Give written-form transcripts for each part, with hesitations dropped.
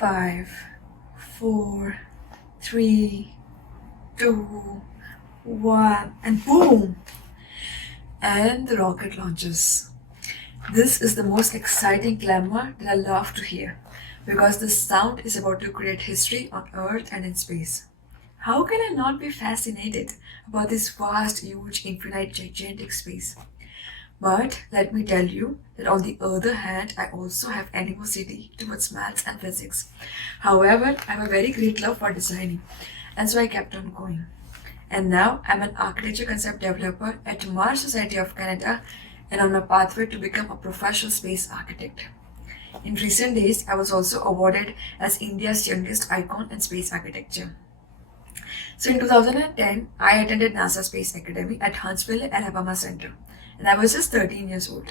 5, 4, 3, 2, 1, and boom! And the rocket launches. This is the most exciting clamor that I love to hear because this sound is about to create history on Earth and in space. How can I not be fascinated about this vast, huge, infinite, gigantic space? But let me tell you that on the other hand, I also have animosity towards maths and physics. However, I have a very great love for designing, and so I kept on going. And now I'm an architecture concept developer at Mars Society of Canada and on my pathway to become a professional space architect. In recent days, I was also awarded as India's youngest icon in space architecture. So in 2010, I attended NASA Space Academy at Huntsville, Alabama Center, and I was just 13 years old.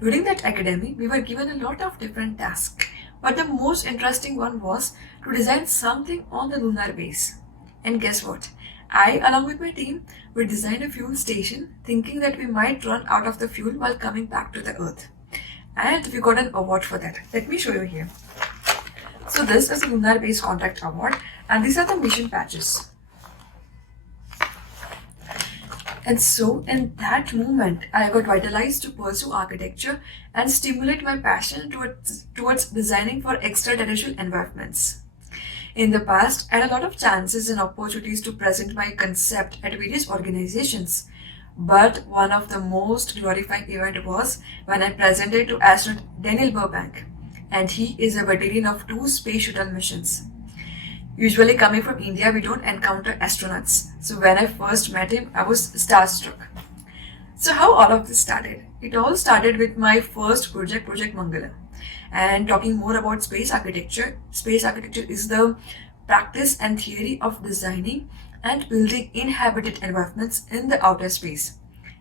During that academy, we were given a lot of different tasks, but the most interesting one was to design something on the lunar base. And guess what? I, along with my team, we designed a fuel station thinking that we might run out of the fuel while coming back to the Earth. And we got an award for that. Let me show you here. So this is the Lunar Base Contract Award, and these are the mission patches. And so, in that moment, I got vitalized to pursue architecture and stimulate my passion towards designing for extraterrestrial environments. In the past, I had a lot of chances and opportunities to present my concept at various organizations. But one of the most glorifying events was when I presented to astronaut Daniel Burbank, and he is a veteran of 2 space shuttle missions. Usually coming from India, we don't encounter astronauts. So when I first met him, I was starstruck. So how all of this started? It all started with my first project, Project Mangala. And talking more about space architecture is the practice and theory of designing and building inhabited environments in the outer space.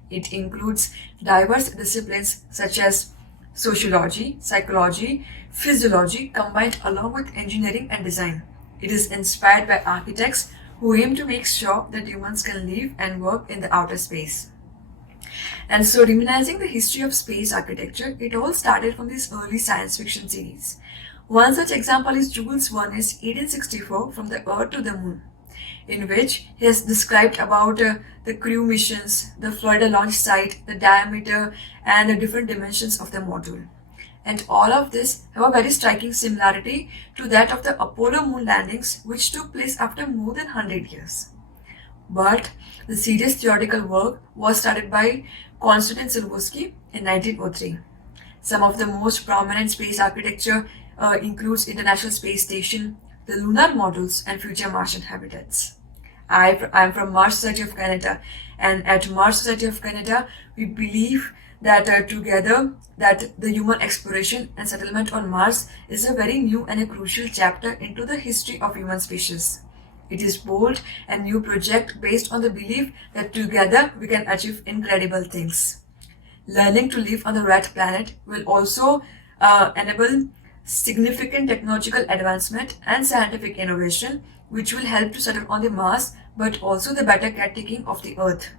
It includes diverse disciplines such as sociology, psychology, physiology combined along with engineering and design. It is inspired by architects who aim to make sure that humans can live and work in the outer space. And so, reminiscing the history of space architecture, it all started from these early science fiction series. One such example is Jules Verne's 1864 From the Earth to the Moon, in which he has described about the crew missions, the Florida launch site, the diameter, and the different dimensions of the module. And all of this have a very striking similarity to that of the Apollo moon landings, which took place after more than 100 years. But the serious theoretical work was started by Konstantin Tsiolkovsky in 1903. Some of the most prominent space architecture includes International Space Station, the lunar modules, and future Martian habitats. I'm from Mars Society of Canada, and at Mars Society of Canada, we believe that together that the human exploration and settlement on Mars is a very new and a crucial chapter into the history of human species. It is bold and new project based on the belief that together we can achieve incredible things. Learning to live on the red planet will also enable significant technological advancement and scientific innovation, which will help to settle on the Mars, but also the better caretaking of the Earth.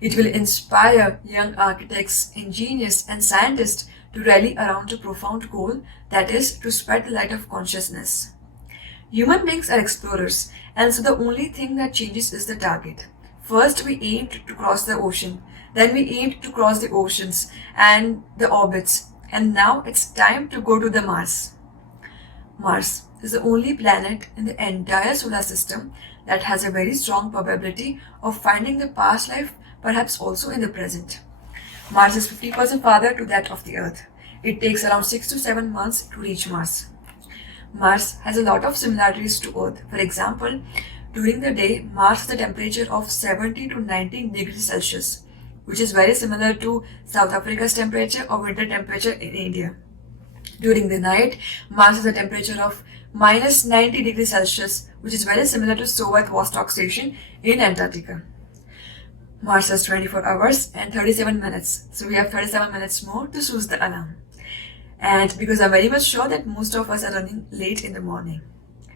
It will inspire young architects, engineers, and scientists to rally around a profound goal, that is, to spread the light of consciousness. Human beings are explorers, and so the only thing that changes is the target. First, we aimed to cross the ocean, then we aimed to cross the oceans and the orbits, and now it's time to go to the Mars. Mars is the only planet in the entire solar system that has a very strong probability of finding the past life, perhaps also in the present. Mars is 50% farther to that of the Earth. It takes around 6 to 7 months to reach Mars. Mars has a lot of similarities to Earth. For example, during the day, Mars has a temperature of 70 to 19 degrees Celsius, which is very similar to South Africa's temperature or winter temperature in India. During the night, Mars has a temperature of minus 90 degrees Celsius, which is very similar to Soviet Vostok Station in Antarctica. Mars has 24 hours and 37 minutes, so we have 37 minutes more to snooze the alarm. And because I'm very much sure that most of us are running late in the morning.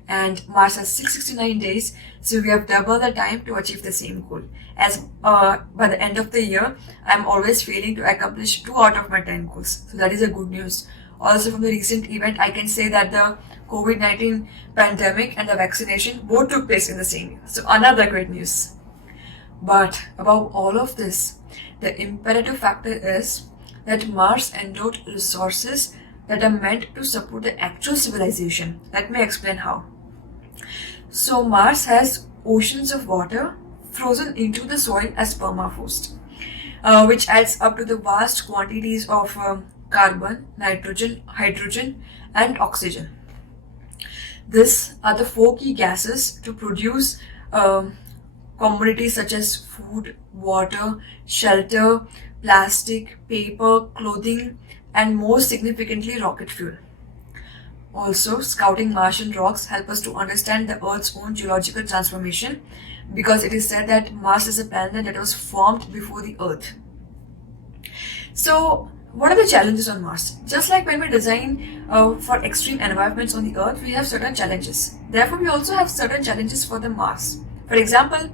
And Mars has 669 days, so we have double the time to achieve the same goal. As by the end of the year, I'm always failing to accomplish 2 out of my 10 goals. So that is a good news. Also, from the recent event, I can say that the COVID-19 pandemic and the vaccination both took place in the same year. So, another great news. But above all of this, the imperative factor is that Mars endowed resources that are meant to support the actual civilization. Let me explain how. So, Mars has oceans of water frozen into the soil as permafrost, which adds up to the vast quantities of carbon, nitrogen, hydrogen, and oxygen. These are the four key gases to produce commodities such as food, water, shelter, plastic, paper, clothing, and most significantly, rocket fuel. Also, scouting Martian rocks help us to understand the Earth's own geological transformation because it is said that Mars is a planet that was formed before the Earth. So, what are the challenges on Mars? Just like when we design for extreme environments on the Earth, we have certain challenges. Therefore, we also have certain challenges for the Mars. For example,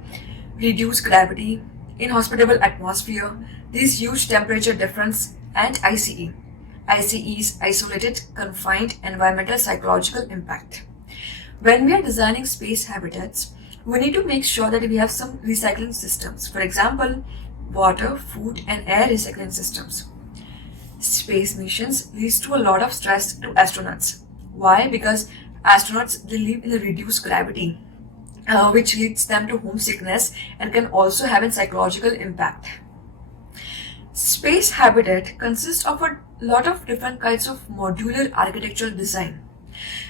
reduced gravity, inhospitable atmosphere, this huge temperature difference, and ICE. ICE is isolated, confined environmental psychological impact. When we are designing space habitats, we need to make sure that we have some recycling systems. For example, water, food, and air recycling systems. Space missions leads to a lot of stress to astronauts. Why? Because astronauts they live in a reduced gravity, which leads them to homesickness and can also have a psychological impact. Space habitat consists of a lot of different kinds of modular architectural design.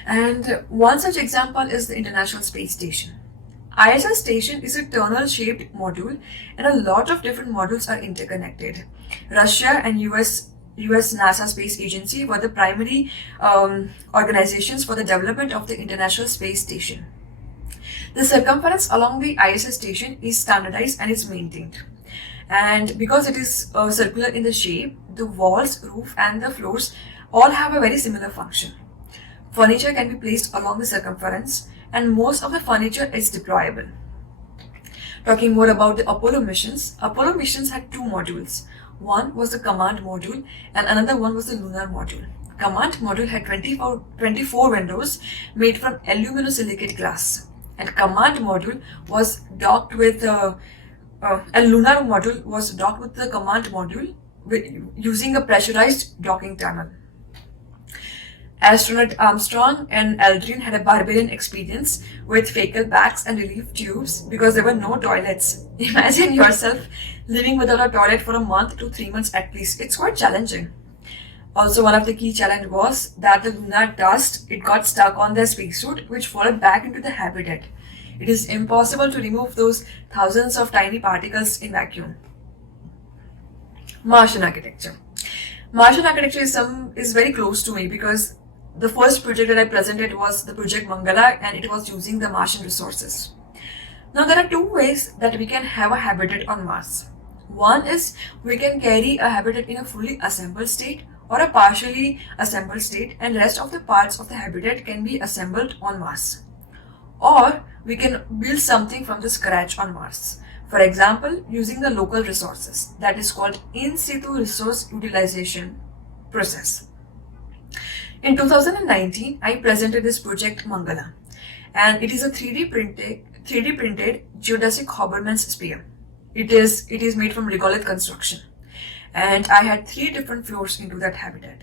And one such example is the International Space Station. ISS station is a tunnel-shaped module and a lot of different modules are interconnected. Russia and US NASA Space Agency were the primary organizations for the development of the International Space Station. The circumference along the ISS station is standardized and is maintained. And because it is circular in the shape, the walls, roof, and the floors all have a very similar function. Furniture can be placed along the circumference, and most of the furniture is deployable. Talking more about the Apollo missions had two modules. One was the command module, and another one was the lunar module. Command module had 24 windows made from aluminosilicate glass, and command module was docked with a lunar module was docked with the command module using a pressurized docking tunnel. Astronaut Armstrong and Aldrin had a barbarian experience with fecal bags and relief tubes because there were no toilets. Imagine yourself living without a toilet for a month to 3 months at least. It's quite challenging. Also, one of the key challenges was that the lunar dust, it got stuck on their spacesuit, which followed back into the habitat. It is impossible to remove those thousands of tiny particles in vacuum. Martian architecture. Martian architecture is very close to me because the first project that I presented was the Project Mangala and it was using the Martian resources. Now there are two ways that we can have a habitat on Mars. One is we can carry a habitat in a fully assembled state or a partially assembled state and rest of the parts of the habitat can be assembled on Mars. Or we can build something from the scratch on Mars. For example, using the local resources, that is called in situ resource utilization process. In 2019, I presented this project Mangala, and it is a 3D printed geodesic Hoberman's sphere. It is made from regolith construction, and I had 3 different floors into that habitat.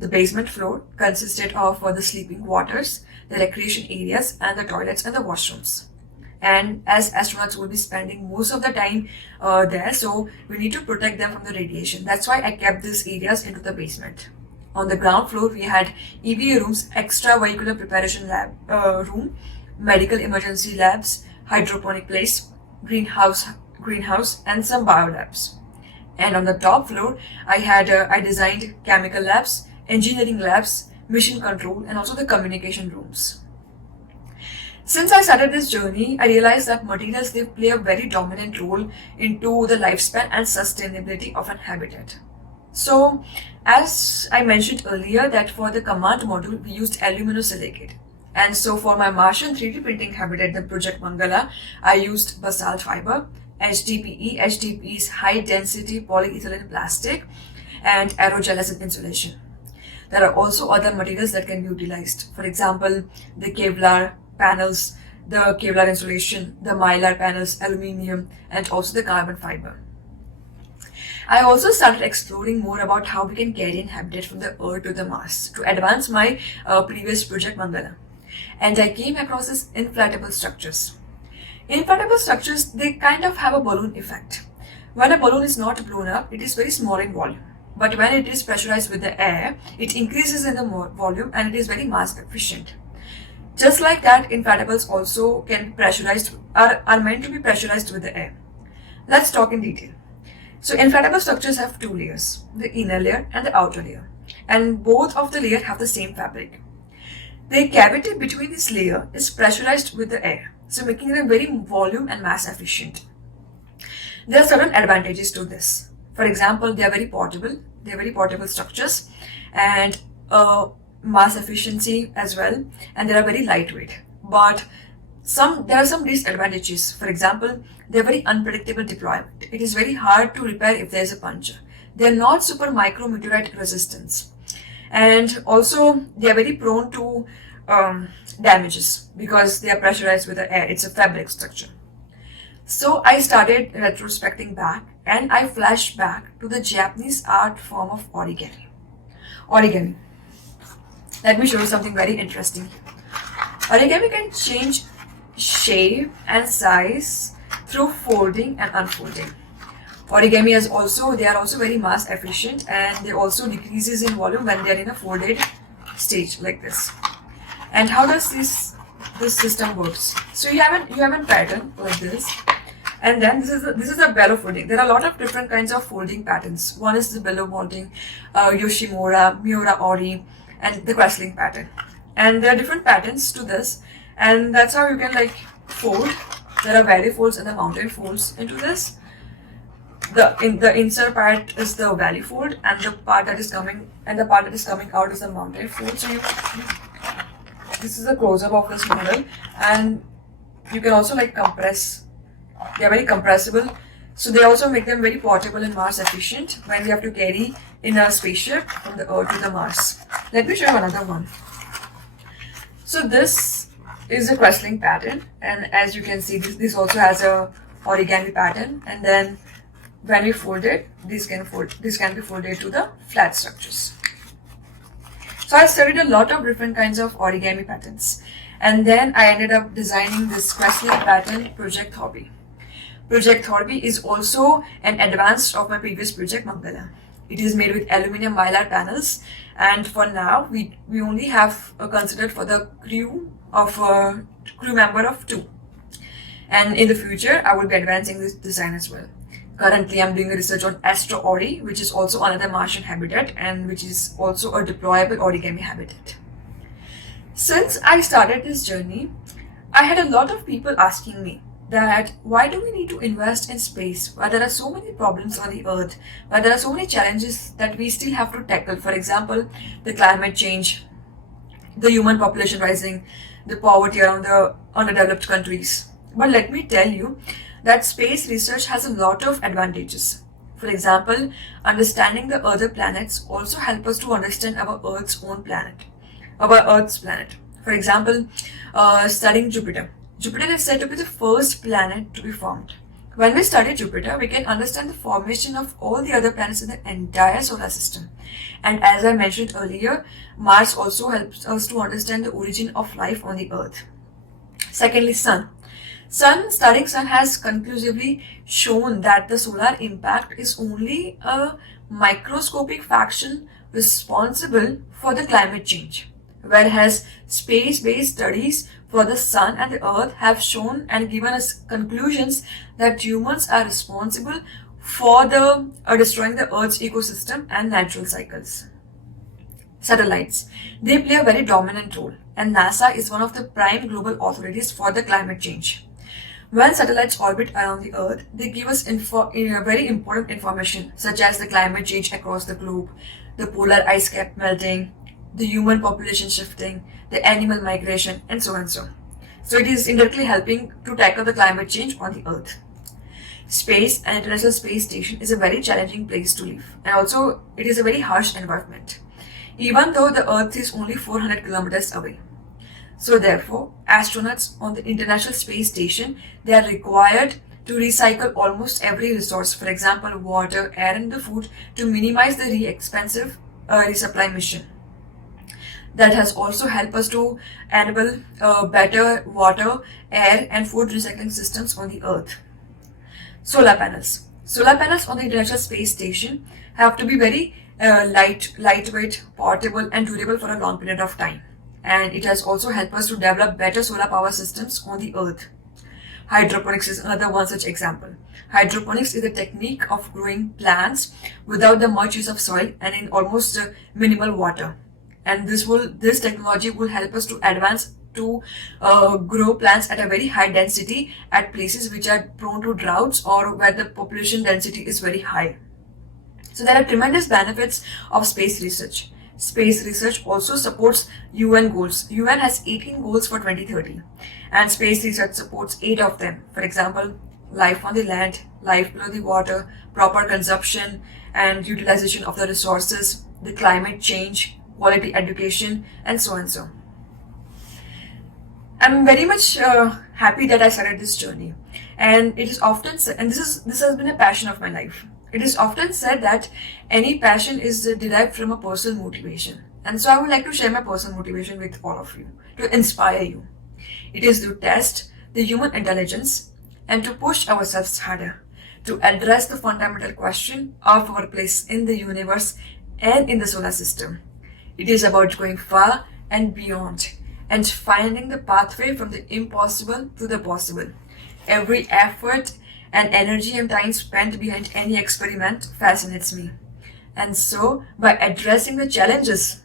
The basement floor consisted of the sleeping quarters, the recreation areas, and the toilets and the washrooms. And as astronauts will be spending most of the time there, so we need to protect them from the radiation. That's why I kept these areas into the basement. On the ground floor, we had EVA rooms, extravehicular preparation lab room, medical emergency labs, hydroponic place, greenhouse, and some biolabs. And on the top floor, I designed chemical labs, engineering labs, mission control, and also the communication rooms. Since I started this journey, I realized that materials they play a very dominant role into the lifespan and sustainability of an habitat. So, as I mentioned earlier, that for the command module we used aluminosilicate, and so for my Martian 3D printing habitat, the Project Mangala, I used basalt fiber, HDPE. HDPE is high density polyethylene plastic, and aerogel as an insulation. there are also other materials that can be utilized. For example, the Kevlar panels, the Kevlar insulation, the Mylar panels, aluminium, and also the carbon fiber. I also started exploring more about how we can carry an habitat from the Earth to the Mars to advance my previous project Mangala. And I came across these inflatable structures. Inflatable structures, they kind of have a balloon effect. When a balloon is not blown up, it is very small in volume. But when it is pressurized with the air, it increases in the volume and it is very mass efficient. Just like that, inflatables also can be pressurized, are meant to be pressurized with the air. Let's talk in detail. So inflatable structures have two layers, the inner layer and the outer layer. And both of the layers have the same fabric. The cavity between this layer is pressurized with the air, so making them very volume and mass efficient. There are certain advantages to this. For example, they are very portable structures, and mass efficiency as well, and they are very lightweight. But there are some disadvantages. For example, they are very unpredictable deployment. It is very hard to repair if there is a puncture. They are not super micrometeorite resistance, and also they are very prone to damages because they are pressurized with the air. It's a fabric structure. So I started retrospecting back, and I flashed back to the Japanese art form of origami. Origami. Let me show you something very interesting. Origami can change shape and size through folding and unfolding. Origami they are also very mass efficient, and they also decreases in volume when they are in a folded stage like this. And how does this system works? So you have a pattern like this, and then this is a bellow folding. There are a lot of different kinds of folding patterns. One is the bellow molding, Yoshimura, Miura Ori, and the Questling pattern. And there are different patterns to this, and that's how you can like fold. There are valley folds and the mountain folds into this. The insert part is the valley fold, and the part that is coming out is the mountain fold. So this is a close-up of this model, and you can also like compress. They are very compressible, so they also make them very portable and mass efficient when you have to carry in a spaceship from the Earth to the Mars. Let me show you another one. So this is a Questling pattern, and as you can see, this also has a origami pattern, and then when we fold it, this can be folded to the flat structures. So I studied a lot of different kinds of origami patterns, and then I ended up designing this Questling pattern Project Hobby. Project Hobby is also an advanced of my previous project Mangala. It is made with aluminum mylar panels, and for now we only have considered for the crew member of 2. And in the future I will be advancing this design as well. Currently, I'm doing a research on Astro Ori, which is also another Martian habitat and which is also a deployable origami habitat. Since I started this journey, I had a lot of people asking me that why do we need to invest in space where there are so many problems on the Earth, where there are so many challenges that we still have to tackle. For example, the climate change, the human population rising, the poverty around the underdeveloped countries. But let me tell you that space research has a lot of advantages. For example, understanding the other planets also help us to understand our Earth's planet. For example, studying Jupiter. Jupiter is said to be the first planet to be formed. When we study Jupiter, we can understand the formation of all the other planets in the entire solar system. And as I mentioned earlier, Mars also helps us to understand the origin of life on the Earth. Secondly, Studying Sun has conclusively shown that the solar impact is only a microscopic fraction responsible for the climate change, whereas space-based studies for the Sun and the Earth have shown and given us conclusions that humans are responsible for destroying the Earth's ecosystem and natural cycles. Satellites. They play a very dominant role, and NASA is one of the prime global authorities for the climate change. When satellites orbit around the Earth, they give us very important information such as the climate change across the globe, the polar ice cap melting, the human population shifting, the animal migration, and so on and so. So it is indirectly helping to tackle the climate change on the Earth. Space and International Space Station is a very challenging place to live, and also it is a very harsh environment. even though the Earth is only 400 kilometers away. So therefore, astronauts on the International Space Station, they are required to recycle almost every resource, for example, water, air, and the food, to minimize the expensive resupply mission. That has also helped us to enable better water, air, and food recycling systems on the Earth. Solar panels. Solar panels on the International Space Station have to be very lightweight, portable, and durable for a long period of time. And it has also helped us to develop better solar power systems on the Earth. Hydroponics is another one such example. Hydroponics is a technique of growing plants without the much use of soil and in almost minimal water. And this technology will help us to advance to grow plants at a very high density at places which are prone to droughts or where the population density is very high. So there are tremendous benefits of space research. Space research also supports UN goals. UN has 18 goals for 2030, and space research supports 8 of them. For example, life on the land, life below the water, proper consumption and utilization of the resources, the climate change, quality education, and so and so. I'm very much happy that I started this journey, and it is often said, and this has been a passion of my life. It is often said that any passion is derived from a personal motivation, and so I would like to share my personal motivation with all of you to inspire you. It is to test the human intelligence and to push ourselves harder to address the fundamental question of our place in the universe and in the solar system. It is about going far and beyond and finding the pathway from the impossible to the possible. Every effort and energy and time spent behind any experiment fascinates me. And so, by addressing the challenges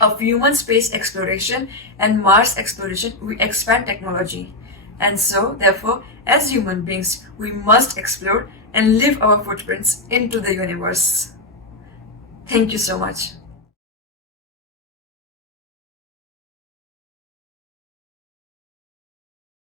of human space exploration and Mars exploration, we expand technology. And so, therefore, as human beings, we must explore and leave our footprints into the universe. Thank you so much.